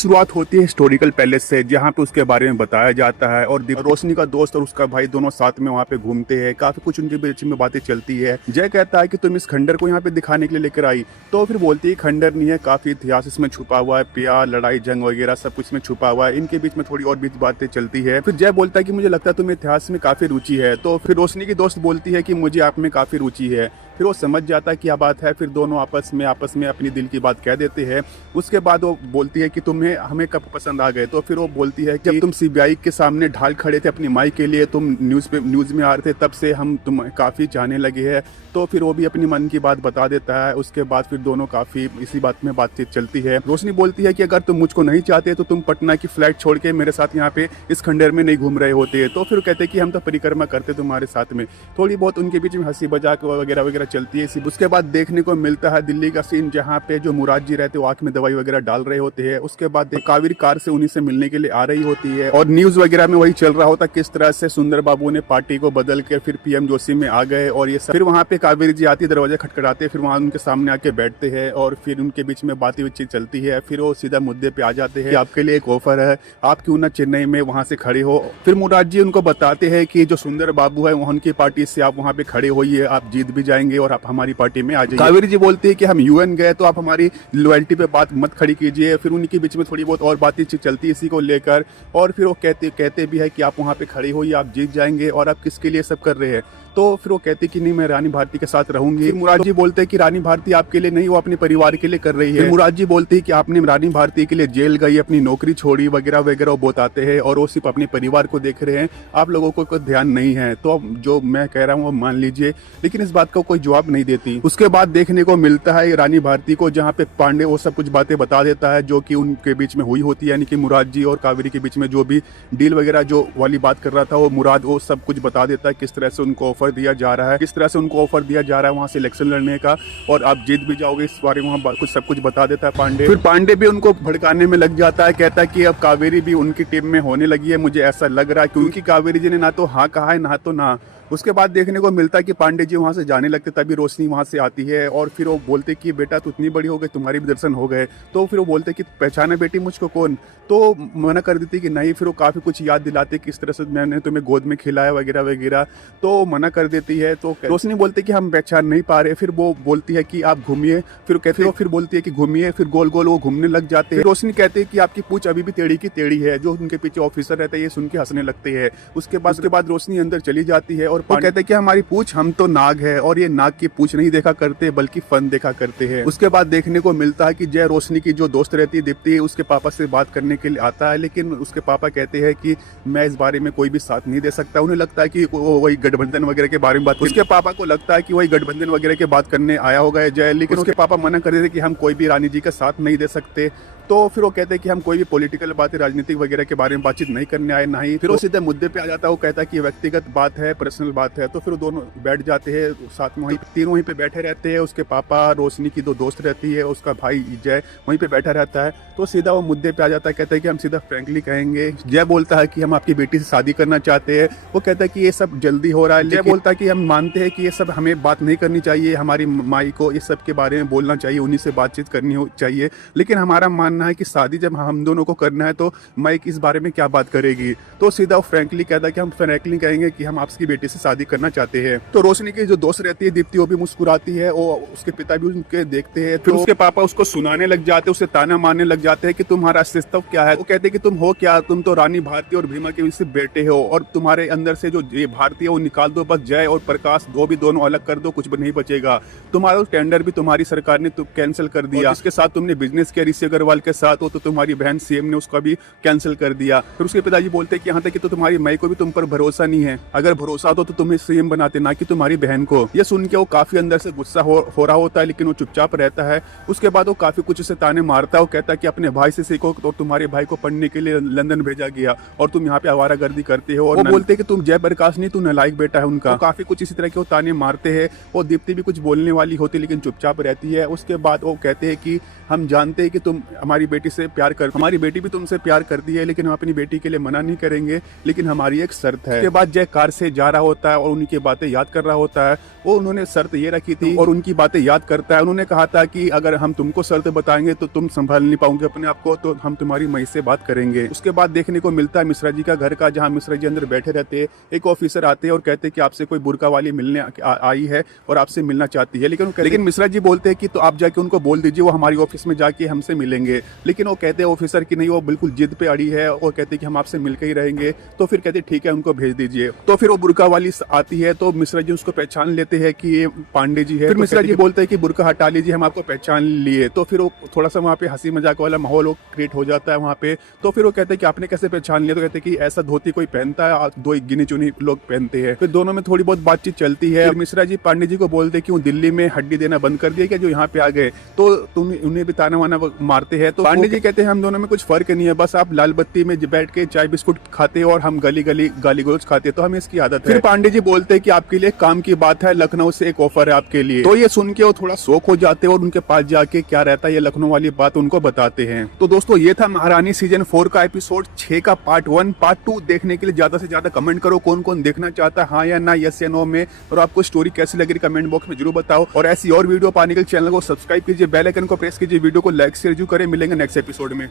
शुरुआत होती है हिस्टोरिकल पैलेस से, जहाँ पे उसके बारे में बताया जाता है और रोशनी का दोस्त और उसका भाई दोनों साथ में वहाँ पे घूमते हैं। काफी कुछ उनके बीच में बातें चलती है। जय कहता है कि तुम इस खंडर को यहाँ पे दिखाने के लिए लेकर आई, तो फिर बोलती है खंडर नहीं है, काफी इतिहास इसमें छुपा हुआ है, प्यार लड़ाई जंग वगैरह सब कुछ में छुपा हुआ है। इनके बीच में थोड़ी और भी बातें चलती है। फिर जय बोलता है कि मुझे लगता है तुम्हें इतिहास में काफी रुचि है। तो फिर रोशनी की दोस्त बोलती है कि मुझे आप में काफी रुचि है। फिर वो समझ जाता है क्या बात है। फिर दोनों आपस में अपनी दिल की बात कह देते हैं। उसके बाद वो बोलती है कि तुम्हें हमें कब पसंद आ गए। तो फिर वो बोलती है कि जब तुम सीबीआई के सामने ढाल खड़े थे अपनी माई के लिए, तुम न्यूज में आ रहे थे, तब से हम तुम काफी चाहने लगे हैं। तो फिर वो भी अपनी मन की बात बता देता है। उसके बाद फिर दोनों काफी इसी बात में बातचीत चलती है। रोशनी बोलती है कि अगर तुम मुझको नहीं चाहते तो तुम पटना की फ्लाइट छोड़ के मेरे साथ यहाँ पे इस खंडर में नहीं घूम रहे होते। तो फिर कहते हैं कि हम तो परिक्रमा करते तुम्हारे साथ में। थोड़ी बहुत उनके बीच में हंसी मजाक वगैरह वगैरह चलती है। उसके बाद देखने को मिलता है दिल्ली का सीन, जहाँ पे जो मुराद जी रहते हैं वो आंख में दवाई वगैरह डाल रहे होते हैं। उसके बाद कावेरी कार से उन्हीं से मिलने के लिए आ रही होती है और न्यूज वगैरह में वही चल रहा होता है किस तरह से सुंदर बाबू ने पार्टी को बदल के फिर पीएम जोशी में आ गए और ये सब। फिर वहाँ पे कावेरी जी आती, दरवाजा खटखटाते, फिर वहाँ उनके सामने आके बैठते हैं और फिर उनके बीच में बातें चलती है। फिर वो सीधा मुद्दे पे आ जाते हैं, आपके लिए एक ऑफर है, आप क्यों ना चेन्नई में वहाँ से खड़े हो। फिर मुराद जी उनको बताते हैं कि जो सुंदर बाबू है उनकी पार्टी से आप वहाँ पे खड़े होइए, आप जीत भी जाएंगे और आप हमारी पार्टी में आ जाइए। कावेरी जी बोलती है कि हम यूएन गए तो आप हमारी लॉयल्टी पे बात मत खड़ी कीजिए। फिर उनके बीच में थोड़ी बहुत और बातें चलती है इसी को लेकर। और फिर वो कहते भी है कि आप वहाँ पे खड़े होइए, आप जीत जाएंगे और आप किसके लिए सब कर रहे हैं। तो फिर वो कहती कि नहीं, मैं रानी भारती के साथ रहूंगी। मुराद जी बोलते हैं कि रानी भारती आपके लिए नहीं, वो अपने परिवार के लिए कर रही है। मुराद जी बोलते हैं कि आपने रानी भारती के लिए जेल गई, अपनी नौकरी छोड़ी वगैरह वगैरह, वो बताते हैं और वो सिर्फ अपने परिवार को देख रहे हैं, आप लोगों को कोई ध्यान नहीं है। तो अब जो मैं कह रहा हूँ वो मान लीजिए, लेकिन इस बात का कोई जवाब नहीं देती। उसके बाद देखने को मिलता है रानी भारती को, जहाँ पे पांडे वो सब कुछ बातें बता देता है जो कि उनके बीच में हुई होती है, यानी कि मुराद जी और कावेरी के बीच में जो भी डील वगैरह जो वाली बात कर रहा था वो मुराद वो सब कुछ बता देता है। किस तरह से उनको ऑफर दिया जा रहा है, किस तरह से उनको ऑफर दिया जा रहा है वहां से इलेक्शन लड़ने का, और आप जीत भी जाओगे इस बारे में वहाँ कुछ सब कुछ बता देता है पांडे। फिर पांडे भी उनको भड़काने में लग जाता है, कहता है कि अब कावेरी भी उनकी टीम में होने लगी है, मुझे ऐसा लग रहा है, क्योंकि कावेरी जी ने ना तो हाँ कहा है ना तो ना। उसके बाद देखने को मिलता है कि पांडे जी वहां से जाने लगते, तभी रोशनी वहां से आती है और फिर वो बोलते कि बेटा तू इतनी बड़ी हो गई, तुम्हारे भी दर्शन हो गए। तो फिर वो बोलते कि पहचाना बेटी मुझको कौन, तो मना कर देती कि नहीं। फिर वो काफी कुछ याद दिलाते किस तरह से मैंने तुम्हें गोद में खिलाया वगैरह वगैरह, तो मना कर देती है। तो रोशनी बोलती कि हम पहचान नहीं पा रहे। फिर वो बोलती है कि आप घूमिए, फिर कहते हो, फिर बोलती है कि घूमिए, फिर गोल गोल वो घूमने लग जाते हैं। रोशनी कहते हैं कि आपकी पूछ अभी भी टेढ़ी की टेढ़ी है। जो उनके पीछे ऑफिसर रहता है ये सुन के हंसने लगते हैं। उसके बाद रोशनी अंदर चली जाती है और वो कहते हैं कि हमारी पूछ, हम तो नाग है और ये नाग की पूछ नहीं देखा करते बल्कि फन देखा करते हैं। उसके बाद देखने को मिलता है कि जय रोशनी की जो दोस्त रहती है दीप्ति, उसके पापा से बात करने के लिए आता है, लेकिन उसके पापा कहते हैं कि मैं इस बारे में कोई भी साथ नहीं दे सकता। उन्हें लगता है कि वही गठबंधन वगैरह के बारे में बात, उसके पापा को लगता है कि वही गठबंधन वगैरह के बात करने आया होगा जय, लेकिन उसके पापा मना कर देते कि हम कोई भी रानी जी का साथ नहीं दे सकते। तो फिर वो कहते हैं कि हम कोई भी पॉलिटिकल बातें, राजनीतिक वगैरह के बारे में बातचीत नहीं करने आए ना ही। फिर वो सीधे मुद्दे पे आ जाता है, वो कहता है कि व्यक्तिगत बात है, पर्सनल बात है। तो फिर वो दोनों बैठ जाते हैं साथ में, वहीं तीनों वहीं पे बैठे रहते हैं। उसके पापा, रोशनी की दो दोस्त रहती है, उसका भाई जय वहीं पे बैठा रहता है। तो सीधा वो मुद्दे पे आ जाता है, कहता है कि हम सीधा फ्रेंकली कहेंगे। जय बोलता है कि हम आपकी बेटी से शादी करना चाहते हैं। वो कहता है कि ये सब जल्दी हो रहा है। जय बोलता है कि हम मानते हैं कि ये सब हमें बात नहीं करनी चाहिए, हमारी माई को ये सब के बारे में बोलना चाहिए, उन्हीं से बातचीत करनी चाहिए, लेकिन हमारा मानना है कि शादी जब हम दोनों को करना है तो माइक इस बारे में क्या बात करेगी। तो सीधा वो फ्रैंकली कहता है कि हम फ्रैंकली कहेंगे कि हम आपकी बेटी से शादी करना चाहते हैं। तो रोशनी की जो दोस्त रहती है दीप्ति, वो भी मुस्कुराती है, वो उसके पिता भी उनके देखते हैं। फिर उसके पापा उसको सुनाने लग जाते हैं, उसे ताना मारने लग जाते हैं कि तुम्हारा अस्तित्व क्या है। वो कहते हैं कि तुम हो क्या, तुम तो रानी भारती और भीमा के सिर्फ बेटे हो, और तुम्हारे अंदर से जो ये भारती है वो निकाल दो, बस जय और प्रकाश दो भी दोनों अलग कर दो, कुछ भी नहीं बचेगा। तुम्हारा टेंडर भी तुम्हारी सरकार ने कैंसिल कर दिया, इसके साथ तुमने बिजनेस किया ऋषि अग्रवाल के साथ, तो तुम्हारी बहन सीएम ने उसका भी कैंसिल कर दिया। फिर उसके पिताजी बोलते हैं कि यहाँ तक कि तो तुम्हारी माई को भी तुम पर भरोसा नहीं है, अगर भरोसा तो तुम्हें सीएम बनाते, ना कि तुम्हारी बहन को। ये सुन के वो काफी अंदर से गुस्सा हो रहा होता है, लेकिन वो चुपचाप रहता है। उसके बाद वो काफी कुछ उसे ताने मारता है। वो कहता है कि अपने भाई से सीखो, तो तुम्हारे भाई को पढ़ने के लिए लंदन भेजा गया और तुम यहाँ पे आवारागर्दी करते हो। और वो बोलते कि तुम जयप्रकाश नहीं, तू नालायक बेटा है उनका। काफी कुछ इसी तरह के वो ताने मारते हैं। वो दीप्ति भी कुछ बोलने वाली होती लेकिन चुपचाप रहती है। उसके बाद वो कहते हैं कि हम जानते हैं कि तुम हमारी बेटी से प्यार कर, हमारी बेटी भी तुमसे प्यार करती है, लेकिन हम अपनी बेटी के लिए मना नहीं करेंगे, लेकिन हमारी एक शर्त है। उसके बाद जय कार से जा रहा होता है और उनकी बातें याद कर रहा होता है। वो उन्होंने शर्त ये रखी थी और उनकी बातें याद करता है। उन्होंने कहा था कि अगर हम तुमको शर्त बताएंगे तो तुम संभाल नहीं पाओगे अपने आप को, तो हम तुम्हारी मई से बात करेंगे। उसके बाद देखने को मिलता है मिश्रा जी का घर का, जहाँ मिश्रा जी अंदर बैठे रहते हैं। एक ऑफिसर आते हैं और कहते हैं कि आपसे कोई बुर्का वाली मिलने आई है और आपसे मिलना चाहती है, लेकिन मिश्रा जी बोलते हैं कि तो आप जाके उनको बोल दीजिए वो हमारी ऑफिस में जाके हमसे मिलेंगे। लेकिन वो कहते हैं ऑफिसर की नहीं, वो बिल्कुल जिद पे अड़ी है और कहते हैं कि हम आपसे मिलकर ही रहेंगे। तो फिर कहते ठीक है उनको भेज दीजिए। तो फिर वो बुर्का वाली आती है तो मिश्रा जी उसको पहचान लेते हैं कि ये पांडे जी है। फिर मिश्रा जी बोलते हैं कि बुर्का हटा लीजिए, हम आपको पहचान लिए। तो फिर वो थोड़ा सा वहाँ पे हंसी मजाक वाला माहौल क्रिएट हो जाता है वहाँ पे। तो फिर वो कहते हैं कि आपने कैसे पहचान लिया? तो कहते हैं कि ऐसा धोती कोई पहनता है, दो गिने चुनी लोग पहनते हैं। फिर दोनों में थोड़ी बहुत बातचीत चलती है। फिर मिश्रा जी पांडे जी को बोलते हैं कि वो दिल्ली में हड्डी देना बंद कर दिया क्या जो यहाँ पे आ गए, तो तुम उन्हें भी ताना वाना मारते हैं। तो पांडे जी कहते हैं हम दोनों में कुछ फर्क नहीं है, बस आप लाल बत्ती में बैठ के चाय बिस्कुट खाते और हम गली गली गाली गलौज खाते, तो हमें इसकी आदत है। फिर पांडे जी बोलते हैं कि आपके लिए काम की बात है, लखनऊ से एक ऑफर है आपके लिए। तो ये सुन के वो थोड़ा शौक हो जाते हैं और उनके पास जाके क्या रहता है ये लखनऊ वाली बात उनको बताते हैं। तो दोस्तों ये था महारानी सीजन 4 का एपिसोड 6 का पार्ट 1। पार्ट 2 देखने के लिए ज्यादा से ज्यादा कमेंट करो कौन कौन देखना चाहता है, हाँ या ना, यस या नो में। और आपको स्टोरी कैसी लगी कमेंट बॉक्स में जरूर बताओ। और ऐसी और वीडियो पाने के लिए चैनल को सब्सक्राइब कीजिए, बेल आइकन को प्रेस कीजिए, वीडियो को लाइक शेयर जरूर करें। मिलेंगे नेक्स्ट एपिसोड में।